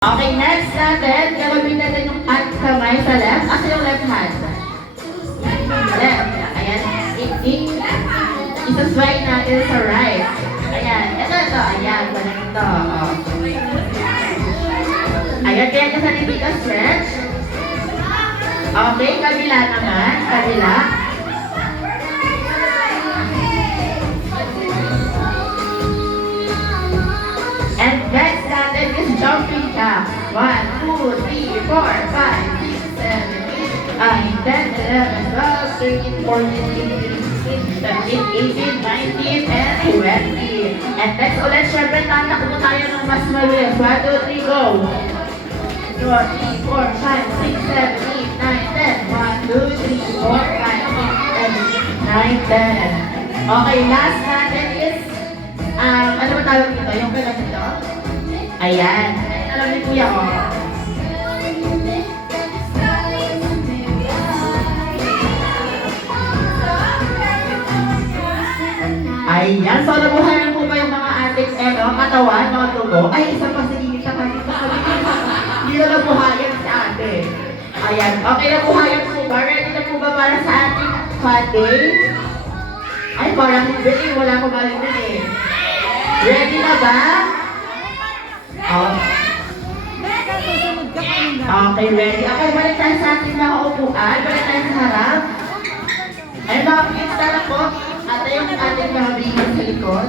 Okay, next natin, gagawin natin yung kamay sa left. Asa yung left hand? Left. Ayan. Isasway natin sa right. Ayan. Ito. Ayan. Ganito. Oh. Ayan. Kaya ka sa dito stretch. Okay. Kabila naman. Kabila. And next natin is jumping jack. 1, 2, 3, 4, 5, 6, 7, 8, 9, 10, 11, 12, 13, 14, 15, 16, 17, 18, 19, and 20. And next ulit, syempre tatakbo tayo ng mas mabilis. 1, 2, 3, go! 2, 3, 4, 5, 6, 7, 8, 9, 10. 1, 2, 3, 4, 5, 6, 7, 8, 9, 10. Okay, last natin is ano ba tawag dito? Yung pala dito? Ayan. Alam ni Kuya, oh. Ayan. So, nabuhayan po ba yung mga ating katawan, mga tubo? Ay, isa pa, sige, isa pa. Hindi na nabuhayan si ate. Ayan. Okay, nabuhayan po ba? Ready na po ba para sa ating fun day? Ay, parang hindi. Wala ko balik din eh. Ready na ba? Okay, ready. Okay, balik tayo sa ating mga upuan. Balik tayo sa harap. Ay, mga kids na po. Ate yung ating mga bigas sa likod.